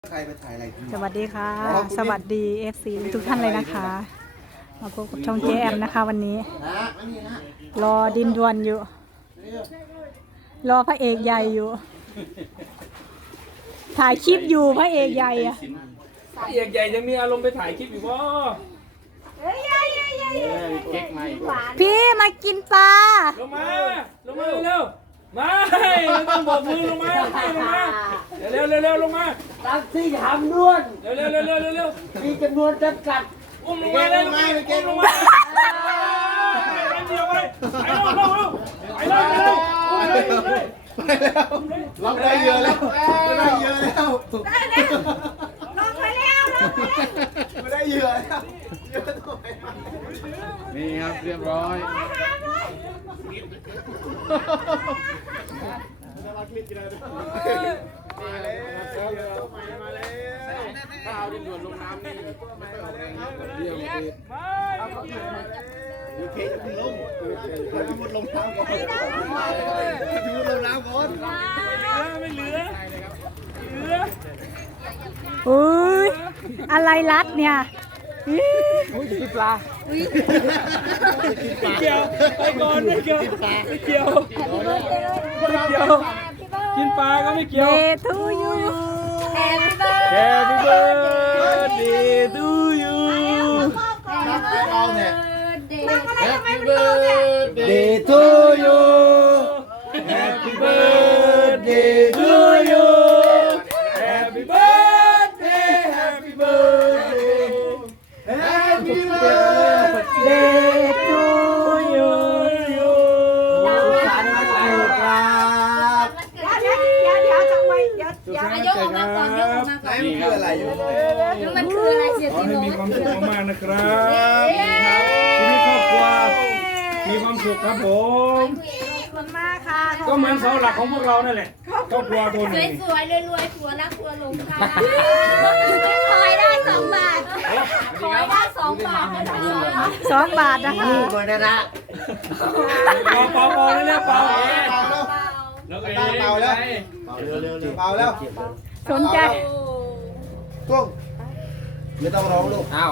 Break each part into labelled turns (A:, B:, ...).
A: ใครไปถ่ายอะไร
B: สวัสดีค่ะ สวัสดี FC ทุกท่านเลยนะคะมาพบกับช่องเจแอมนะคะวันนี้รอดินดวนอยู่ รอพระเอกใหญ่อยู่ ถ่ายคลิปอยู่พระเอกใหญ่อะ
C: พระเอกใหญ่ยังมีอารมณ์ไปถ่ายคลิปอยู่วะเก๊กมา
B: พี่มากินปลา
C: ลงมาเร็วมาไม่ต้องบอกมือลงมาเร็วลงมา
D: ตักที่ทำด้วน
C: เร็ว
D: มีจำนวนจำกัด
C: อุ้มลงมาเลยลงมาไปเดียวไปเร็ว
A: เราได้เยอะแล้วได้เยอะแล้ว
B: ลงไปแล้ว
A: ไม่ได้เยอะแล้วเยอะตัวไป
C: นี่ครับเรียบร้อยข้าวดินด่วนลงน้ำนี่ไม่ออกแรงเดียว
A: โอเคจะลงให้มุดลงน้ำก่อนให้มุดลงน้ำก่อน
C: ไม่เหลือ
B: อุ้ยอะไรรัดเนี่ย
C: เกี่ยวไปก่อนไม่เกี่ยวกินปลาก็ไม่เกี่ยว
B: เดทูยู
C: Happy birthday to you
A: เอาเนี่ย
C: Happy birthday
A: Day to you
C: Happy birthday to you Happy birthday Happy birthday Happy birthday
B: เดทูยู
A: สันมาเกิดครับ
E: ยกออกมาก่อนยกออกมา
A: ไหน
E: ก่อน
A: มันคืออะไร
E: มันคืออะไรเสีย
C: ขอ
E: ที
C: ให้
E: โน้
C: มี
E: ต
C: ความสุขมากๆนะครับชีวิตครอบครัวมีความสุขครับผม
B: คุณมากค่ะ
C: ก็เหมือนเสาหลักของพวกเรานั่นแหละครอบครัวตัวหนึ่ง
E: สวยๆรวยๆผัวรักผัวหลงค่ะคอยได้2 บาทคอยได้2 บาทนะคะ
B: 2 บาทนะคะ
D: นี่บนนะ
C: เป่าเร็วๆเป่า
A: แล้วเป่าแล้วเป่าแล้ว
B: สนใจ
A: ตุ้งไม่ต้องร้องลูก
C: อ้าว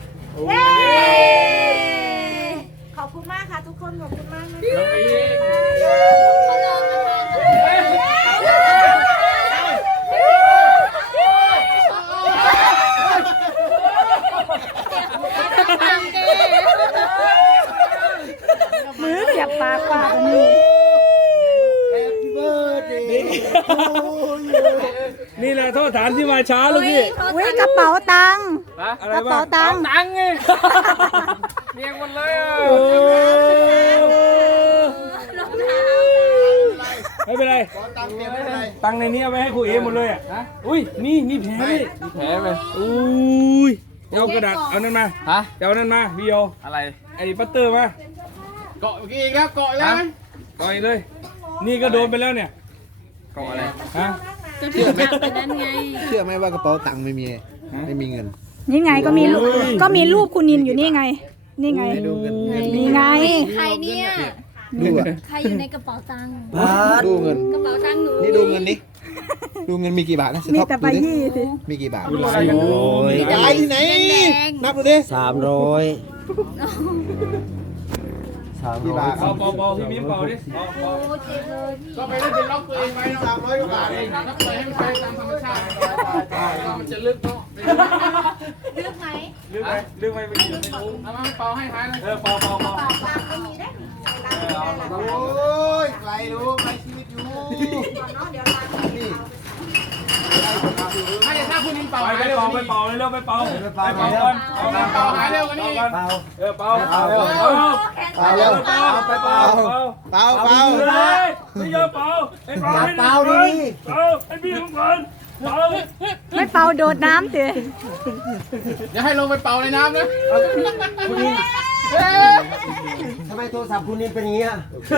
B: ขอบคุณมากค่ะทุกคนขอบคุณมากนะ
C: ลงไปอีก
E: เขารอมาทาน
B: มือเสียบปากปากนี่
A: Happy birthday to you
C: นี่แหละโทษฐานที่มาช้าลูกพี่
B: อุ้ยกระเป๋าตังค์
C: อะไร
B: กระ
C: บ้า
B: เป๋าง ตังค์
C: ตังค์ไงเรียงหมดเลยอ่ะไม่เป็นไร
A: ขอตังค์เมียไม่เป็นไร
C: ตังค์ในนี้เอาไว้ให้ครูเอหมดเลยอ่ะอุ้ยมีแผลด้วยมีแผลไหมอุ้ยเอากระดาษเอานั่นมาเอานั่นมาพี่โยอะไรไอ้ปัตเตอร์มาเกาะเมื่อกี้ครับเกาะแล้วเกาะอีกเลยนี่ก็โดนไปแล้วเนี่ยเกาะอะไรฮะ
A: เชื่อไหมว่ากระเป๋าตังค์ไม่มีเงิน
B: นี่ไงก็มีรูปคุณนินอยู่นี่ไง นี่ไง นี่ไง
E: ใครเนี่ย
A: ดูอ่ะ
E: ใครอยู่ในกระเป๋าตังค์
A: ดูเงิน
E: กระเป๋าตังค์หนู
A: นี่ดูเงินนี่ดูเงินมีกี่บาทนะ
B: มีแต่ใบยี่สิ
A: มีกี่บาท
C: โอ้ย
A: ยายที่ไหนนับดูดิ กี่บาท
C: เป่าพี่มิ้มเป่าดิเป่า
E: โอ้เจ็บเลยพี่
C: ก็ไปเล่นเป็นล็อกตัวเองไป
A: 300 กว่าบาทเอง
C: นับไปให้มันไปตามธรรมชาติมันจะลึกเนาะ
E: เลือกไหม
C: ลึกไปไม่กินไม่รู้เอามาเป่าให้หายเลยเป่า
E: ปากไม่มีได้
A: โอ้ยไกลรู้ไกลชีวิตอยู่นี่
C: ถ้าคุณมิ้มเป่าไปเป่าไปเป่าเร็วไปเป่าก่อนเป่าหายเร็วกว่านี้เป่าเป่า
A: เป่าเร็วเป่าไปเป่าเป่าเป่า
C: เลยไม่ยอมเป่าให้เป่าให้เป่าดิเป่าให้พี่ทุกคนเป่า
B: ไม่เป่าโดดน้ำเตะ
C: อย่าให้ลงไปเป่าในน้ำนะ
D: ทำไมโทรศัพท์คุณนินเป็นอย่างนี้อ่ะ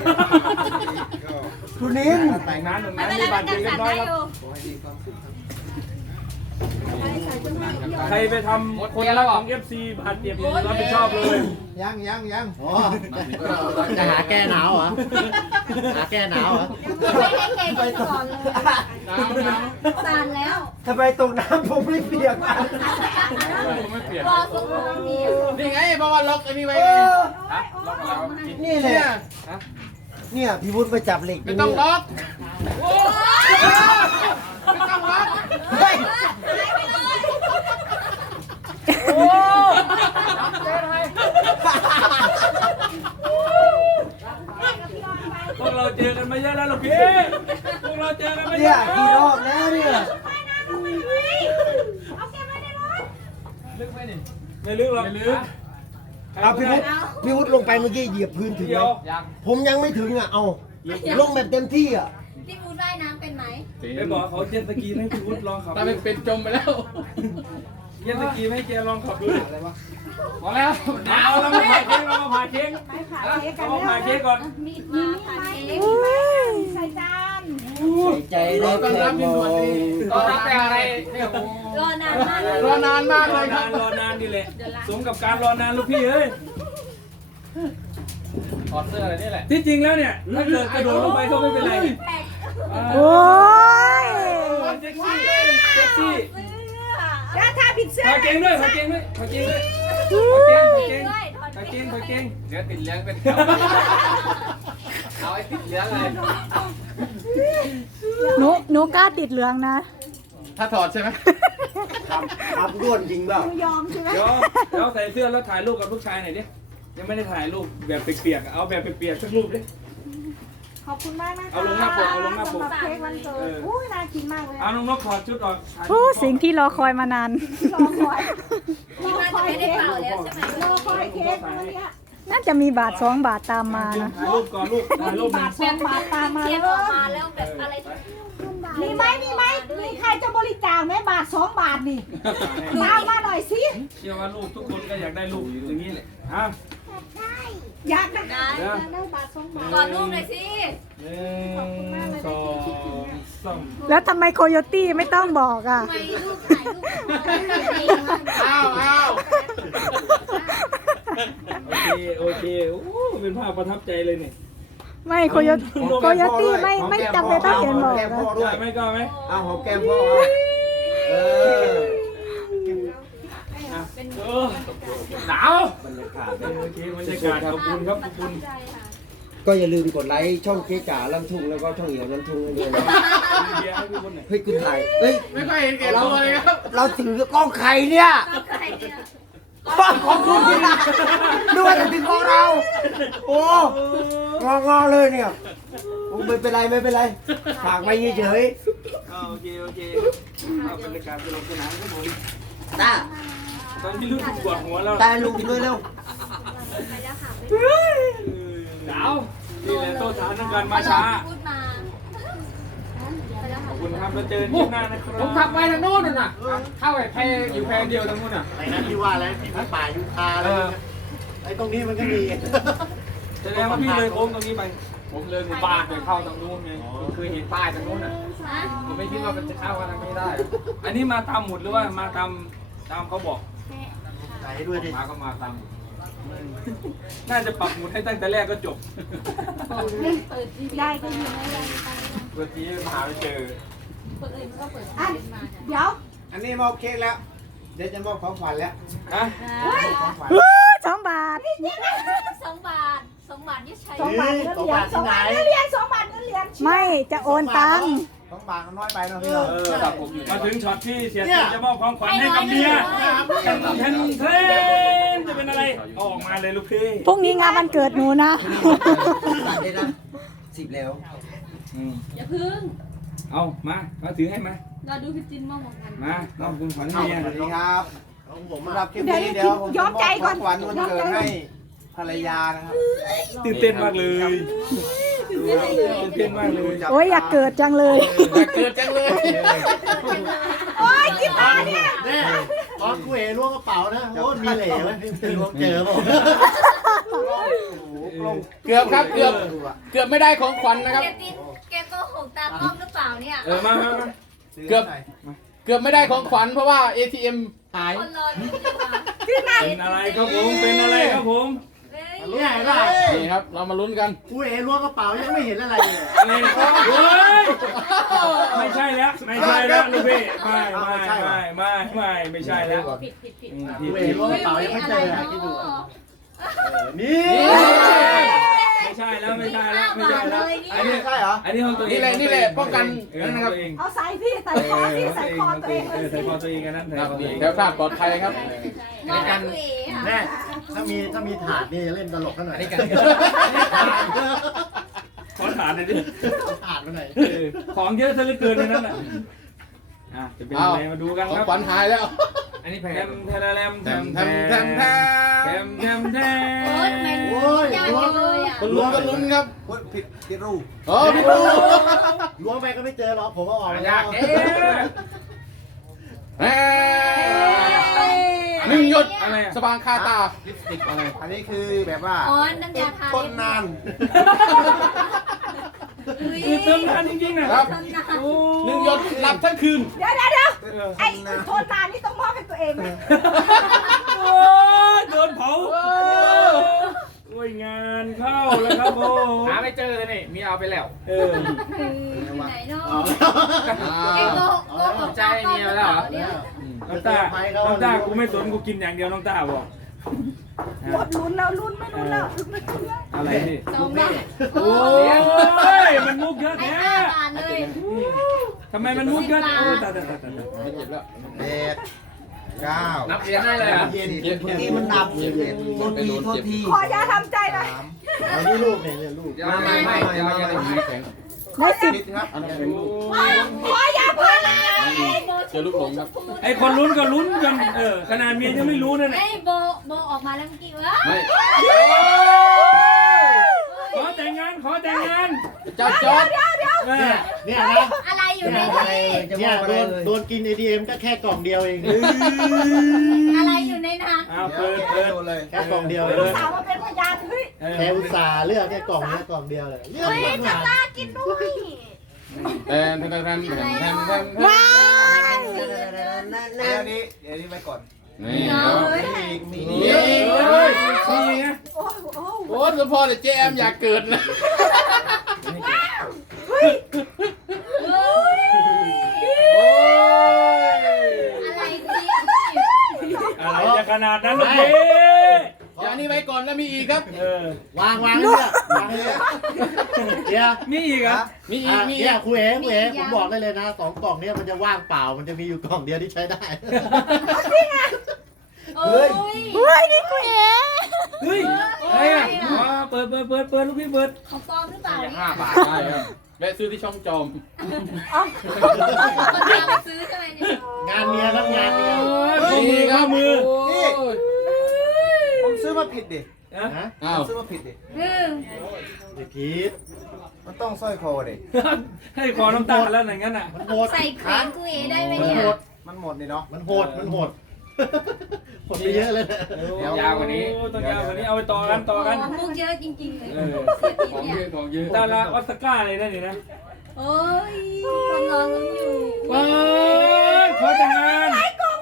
D: คุณนิน
C: แต่งงานหนุ่ม
E: ไม่
C: นั้น
E: เป็นไร
C: มีบั
E: มั
C: ต
E: น
C: ร
E: จะ
C: เรียบ
E: สั่น
C: ร้อย
E: ได้
C: แล้
E: อ
C: ว
E: ยู่
C: ใครไปทำคนรักของ FC บาดเจ็บรับผิดชอบเลย
A: ยังอ๋อจะหาแก้หนาวเหรอหาแก้หนาวเหรอ
E: ไม่ให้เกงก่อนเลยสานแล้ว
D: ทำไมตกน้ำผมไม่เปียกอ่ะ
C: ไม่เปลี่ยน
E: รอส่งโรงเรียน
A: นี่ไงเพราะว่าล็อกอันนี้ไว้
C: ฮะล็อกแล้ว
D: นี่แหละเนี่ยพี่วุฒิไปจับเหล็ก
A: ไม่ต้องล็อก
D: เฮ้ย
C: พวกเราเจอกันมาเยอะแล้วลูกพี่พวกเราเจอกันมาเย
D: เนี่ย
C: อะ
D: กี่รอบแล้วเนี่ย
C: ไม่ลึกหรอกไม่ลึก
D: เอาพี่วุฒิลงไปเมื่อกี้เหยียบพื้นถึง
C: เดี
D: ไห
C: ย
D: ม
C: ว
D: ผมยังไม่ถึงอ่ะเอาลงแบบเต็มที่อ่ะ
E: พี่บูได้น้ำเป็นไหม
C: ไปบอกเขาเจ็ตสกีให้พี่วุฒิลองขับ
A: ถ้าเป็นจมไปแล้ว
C: เจ็ตสกีให้แกลองขับดูอะไรวะพอแล้วเอาเรามาผ่าเค้กเรามาผ่าเค้กเรามาผ่าเค้กก่อน
E: มีดมาทานเค้ก
B: ใส่จาน
D: ใส่ใจได้แค่มอง
C: ก็รับแต่อะไร
E: รอนานมาก
A: รอนานมากเลยครับ
C: รอนานนี่แหละสมกับการรอนานลูกพี่เอ้ย
A: ถอดเสื้ออะไรนี่แหละ
C: ที่จริงแล้วเนี่ยถ้าเกิดกระโดดลงไปก็ไม่เป็นไร
B: โอ้ย
C: เซ็กซี่เซ็กซี่
B: แล้วถ้าผิดเสื้อ
C: ผ่าเค้กด้วยผ่าเค้กด้วยผ่าเค้กด้วย
E: เสื้อ
C: ผ่าเค้ก
E: ด้วย
C: ผ่าเค้กผ่าเค้ก
A: เดี๋ยวติดเลี้ยงเป็นเอาไอ้ติดเลี้ยงเลย
B: หนูกล้าติดเหลืองนะ
A: ถ้าถอดใช่ไหม
D: อัพด้วนจริงเปล่า
B: ยอมใช่ไหม
C: เดี๋ยวใส่เสื้อแล้วถ่ายรูปกับลูกชายหน่อยดิยังไม่ได้ถ่ายรูปแบบเปียกๆเอาแบบเปียกๆสักรูปดิ
B: ขอบคุณมากนะคะ
C: เอาลงหน้าปกเอาลงหน้าปก
B: สำหรับเค้กวันเกิดอุ้ยน่ากินมากเลย
C: เอาน้องนกถอดชุดออก
B: โอ้สิ่งที่รอคอยมานาน
E: นี่น่าจะไม่ได้เป่าแล้วใช่ไหม
B: รอคอยเค้กวันนี้น่าจะมีบาท2 บาทตามมานะ
C: ถ่ายรูปก่อนลูกถ่ายรูปหนึ่ง
B: 2 บาทตามมา
E: เทียน
B: เล
E: ออก
B: ย
E: มาแล้วแบบอะไร
B: มีไหมมีใครจะบริจาคไหมบาท2 บาทนี่ตามมาหน่อยสิ
C: เชื่อว่าลูกทุกคนก็อยากได้ลูกอย่างนี้แหละอ่ะ
B: อยากได้
C: เดี๋ยว
B: ได้บาท2 บาท
E: กอดรูปหน่อยสิ
C: 1 2 3
B: แล้วทำไมโคโยตี้ไม่ต้องบอกอ่ะ
E: ทำไมรูปถ่ายรูป
A: อ้าวอ้าว
C: โอเคโอ้เป็นภาพประทับใจเลยเนี่ย
B: ไม่โคโยตี้ไม่จำเป็นต้องเขียนบอก
D: แก้มพ่อ
B: นะ
D: ด้วย
C: ไม่ก็ไหม
D: เอาหอมแก้มพ่อเออ
C: หนาว
D: บรรยากาศ
C: โอเคบรรยากาศขอบคุณครับขอบคุณ
E: ใจค่ะ
D: ก็อย่าลืมกดไลค์ช่องเก๊จ๋าลำทุ่งแล้วก็ช่องเหี่ยวลำทุ่งให้ด้วยนะ
C: เบียร์ให้ทุกคนหน่อย
D: เฮ้ยคุณถ่ายเฮ้ย
A: ไม่ค่อยเห็นแก่ตัวเลยครับ
D: เราถือกล้องใครเนี่ย
E: ก็ใครเนี่ย
D: กล้องของคุณนี่นะดูว่าจะถึงของเรา โอ้งอเลยเนี่ยโอ้ไม่เป็นไรไม่เป็นไรฝากไว้เฉย
C: โอเคบรรยากาศสนุกสนานครับผม
D: ๆตา
C: ตอนนี้รู้สึกปวดหัวแล้ว
D: ตาลุงกินด้วยเร็ว
E: ไปแล้วค่ะ
C: หนาวนี่แหละโต๊ะสถานการณ์มาช้า
E: พูดมาไปแล้ว
C: ข
E: ค่ะ
C: อบคุณครับแล้วเจอกันที่หน้านะครับ
F: ผมขับไปทางโน้นน่ะเข้าไอ้แพอยู่แพเดียวทางโน้นน่ะ
A: ไอ้นั่นที่ว่าอะไรที่ป่ายูคาเลยไอ้ตรงนี้มันก็มี
C: แสดงว่าพี่เลยโค้งตรงนี้ไป
F: ผมเลยหมู่บ้านไปเข้าทางโน้นไงผมเคยเห็นป้ายทางโน้นน่ะ
E: ฮะ
F: ผมไม่คิดว่ามันจะเข้าทางนี้ได้
C: อันนี้มาตามหมุดหรือว่ามาตามเขาบอก
A: ไหนด้วยดิ
F: มาก็มาตาม
C: น่าจะปรับหมุดให้ตั้งแต่แรกก็จบ
B: ได้ก็อยู่ใน
F: เมื่อกี้มาหาไม่เจอ
E: คนอื่นก็เปิด
B: อันเดี๋ยว
A: อันนี้มอบเค้กแล้ว เดี๋ยวจะมอบของขวัญแล้ว
C: ฮะ
B: 2 บาท
E: 2 บาท2 บาทนี่ใช้
B: 2 บาทเงินเหรียญ
A: 2 บาทที่ไหน
B: 2 บาทเงินเหรียญไม่จะโอนตังค์
A: 2 บาทมันน้อยไปเนาะพี่เนาะ
F: ตับผมอยู่
C: มาถึงช็อตที่เสียตีจะมอบของขวัญให้กับเมียเทนจะเป็นอะไรเอาออกมาเลยลูกพี่
B: พรุ่งนี้งานวันเกิดหนูนะ
D: ตัดเลยนะ10แล้ว
E: อย่าพึ่ง
C: เอามาถือให้มา
E: เราดูพี่จินมองกัน
C: มาน้องคุณขวัญให้เมีย
A: สวัสดีครับของผมสำหรับคลิป
B: เดี๋ยว
A: นี้เดี๋ยวผมจะ
B: ย้อ
A: ม
B: ม
A: อบ
B: ใจ
A: ข
B: ก่
A: อ
B: อน
A: งขวัญวันเกิดให้ภรรยานะครับ
C: ตื่นเต้นมากเลยตื่นเต้นมากเลย
B: โอ้ยอยากเกิดจังเลย
A: เกิดจังเลย
B: โอ้ยกี่บาทเนี่ย
A: เนี่ยตอนกูเห็นล้วงกระเป๋านะโอ้มีเหล่ไหมล้วงเจอผม
F: เกือบครับเกือบไม่ได้ของขวัญนะครับ
E: แกตินแกโกหกตากล้องหรือเปล่าเนี่ย
C: มา
F: เกือบกือบไม่ได้ของขวัญเพราะว่า ATM หาย
E: คนรอดูอยู่อ่ะ
C: เป็นอะไรครับผมเป็นอะไรครับผม
A: รู้ไงล่ะ
F: นี่ครับเรามาลุ้นกัน
A: กูเอ๋ล้วงกระเป๋ายังไม่เห็นอะไรเลย
C: อะไรเนี่ยเฮ้ยไม่ใช่แล้วไม่ใช่แล้วลูกพี่ไม่ใช่แล้ว
E: ผิดผิด
C: ผิด
A: กูเอ๋ล้วงกระเป๋ายังไม่เจออ่ะคิดดูนี่
C: ไม่ใช่แล้วไม่ใช่แล้วไม่ใช่แล้วอันนี้
A: ใช่เหรอ
C: อันนี้ของตัวเอง
F: นี่แหละป้องกันนั่นนะครับ
B: เอาใส่พี่ใส่คอพี่ใส่คอตัวเองเลย
C: ใส่คอตัวเองกันนั้น
F: ครับนี่แถวคลาดปลอดภัยครับ
E: ในการคุยอ่ะ
A: แน่ถ้ามีถาดนี่เล่นตลกกันหน่อย
C: ขอถามหน่อยดิ
A: ถาดมาหน่อย
C: ของเยอะซะเหลือเกินในนั้นอ่ะจะเป็นอะไรมาดูกัน
F: ของ
C: ครับ
F: ขวัญหายแล้ว
C: อันนี้แถมแถมแถม
F: แถมแถมแถม
C: แถมแถม
E: โอ๊ยมันยากจังเลยอ่ะ
F: คนลุ้นก็ลุ้นครับ
D: ผิดรูป
F: โอ้พี่ปู
A: ล้วงไปก็ไม่เจอหรอกผมก็ออกมาแล้
C: ยาก
A: ว
F: หนึ่งหยด
C: อะไร
F: สบางคาตา
D: อันนี้คือแบบว่า
E: อ๋อน้ำยาทา
D: ต้นนาน
C: คือเติมนานจริงๆนะครับ
F: หนึ่งหยดหลับทั้งคืน
B: เดี๋ยวไอ้โทนนานนี่ต้องมอบให้ตัวเองนะ
C: โอ้ยโดนเผาโอ้ยงานเข้าแล้วครับผม
F: หาไม่เจอเลยนี่มีเอาไปแล้ว
E: อยู่ไหนเนาะไอ้โกของใจเมียแล้วเหรอ
C: น้องตากูไม่สนกูกินอย่างเดียวน้องตาบอก
B: หมดลุ้นแล้วลุ้นไม่ลุ้นแล้วไม่ลุ้นแล้ว
C: อะไรนี่
E: 2 บาท
C: โอ้ยมันมุกเยอะ
E: ให้
C: แท้
E: 5 บาทเลย
C: ทำไมมันมุกเยอะโอ้ตา
F: ไม่เจ็บแล้ว
D: 8 9
F: นับเหรียญให้เลยอ่ะ
D: เย็นที่มันดับโทษที
B: ขอยาทำใจหน่อย
A: อันนี้ลูกเนี่ยลูก
F: ไม่แข็ง
B: ได้สิบ
D: ครับ
F: อันนั้นเป็นลูก
B: ขอยาเพื่อนเลย
F: เจอลูกหลงครับ
C: ไอคนลุ้นก็ลุ้นจนขนาดเมียยังไม่รู้นั่นแหละ
E: ไอ้โบออกมาแล้วเมื่อกี้ว่า
F: ไม่
C: ขอแต่งงานขอแต่งงาน
F: จับจอด
A: เนี่ยนะ
E: อะไรอยู่ในนี้
A: เนี่ยโดนกิน ATM ก็แค่กล่องเดียวเอง
E: อะไรอยู่ในนั้น
C: อ้าวเปิด
D: เลย
A: แค่กล่องเดียวเลย
B: สาวมาเป็นพยานเฮ้ย
A: แค่อุตส่าห์เลือกแค่กล่องนี้กล่องเดียวเลยเลือก
E: เฮ้ย
A: มา
E: จะกล้ากินด้วย
F: แทน
B: ว้าย
D: เดี๋ยวนี้ไว้ก่อน
F: นี่
E: เฮ้ย
D: มี
F: นี่
C: นี่ไง
B: โอ้โห
F: โอ้สมพรแต่เจมอยากเกิดนะ
E: เฮ้ย
F: โอ้ย
E: อะไรเนี่ย
C: อะไรจะขนาดนั้นลูกพี่
F: อย่างนี้ไว้ก่อนแล้วมีอีกครับ
A: วางเนี่ยวางเลยเดี๋ยว
C: มีอีกอ่ะ
F: มีอีกมีอี
A: เนี่ย
F: ก
A: ครูเอ๋ผมบอกได้เลยนะ2 กล่องเนี่ยมันจะว่างเปล่ามันจะมีอยู่กล่องเดียวที่ใช้ได้
E: โอ้ย
B: เฮ้ยนี่กูเอ๋
C: เฮ้ยอะไรอ่ะเปิดลูกพี่เปิด
E: ของปลอมหรือเปล่าเนี่ย
F: 5 บาทได้ครับแวะซื้อที่ช่องจอม
E: คนตามไปซื้อใช่ไหมเนี่ย
A: งานเมียครับงานเมีย
C: ข้อมือ
D: ผมซื้อมาผิดดิ
A: นะ
F: อ้าว
D: ซื้อมาผิดดิ
A: ไม่ผิด
D: มันต้องสร้อยคอดิ
C: ให้ขอน้ำตาแล้วอย่างนั้นอ่ะ
A: มันโหด
E: ใส่แขนกูเอได้ไหม
A: มัน
E: เนี่ย
A: โหด
D: มันหมดนี่เนาะ
A: มันโหดหดไปเยอะเลยนะ
C: ต้องยาวกว่านี้เอาไปต่อกัน
E: มุกเยอะจริงๆเลย
F: ของเยอะของเยอะ
C: ดาราออสการ์เลยนั่นนี่นะ
E: โอ้ยคนรอลุ้นอยู่
C: ว้าวขอแต่งงาน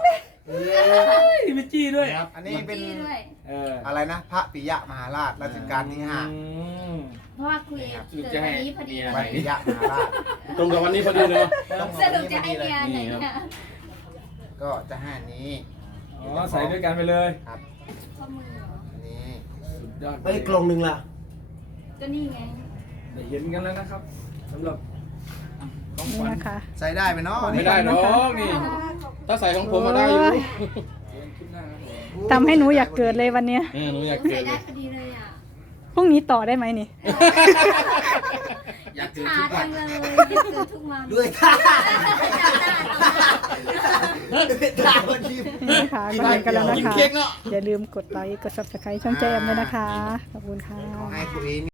C: มีจี้ด้วย
D: อันนี้เป็น
E: จี้ด้วย
D: อะไรนะ พระปิยมหาราชรัชกาลที่
E: เพราะว่าคุยเกิดวันนี้พอดีเล
D: 5พระ
E: ย
D: ปิยมหาราช
F: ตรงกับวันนี้พอดีเลย
E: สรุปจะให้เมียไหนเนี่ย
D: ก็จะให้อันนี้
C: อ๋อใส่ด้วยกันไปเลย
E: ข้อมือเหรอ
D: อันนี้
C: สุดยอด
A: ไปกล่องหนึ่งล่ะ
E: ก็นี่ไง
C: ได้เห็นกันแล้วนะครับสำหรับของ
B: นี่
C: ขวัญ
B: นะคะ
D: ใส่ได้ไหมเนาะ
F: ไม่ได้หรอกนี่ ถ้าใส่ของผมมาได้อยู่
B: ทำให้หนูอยากเกิดเลยวันเนี้ย
F: หนูอยาก
E: ใส่
F: เกิด
E: ได้พอดีเลยอ่ะ
B: พรุ่งนี้ต่อได้ไหมนี่
F: อยากเกิด
E: ขา
F: ทุกวั
E: จั
F: น
E: งเลยอยากเกิดทุกวัน
D: ด้วยท่า
E: จับหน้า
D: ท่าวันที่
B: นี่นะคะก็เห็นกันแล้วนะ
F: กิน
B: คะ
F: เค้กเนาะ
B: อย่าลืมกดไลค์กด subscribe ช่องแจมด้วยนะคะ ขอบคุณค่ะ
D: ให้ตัวเอง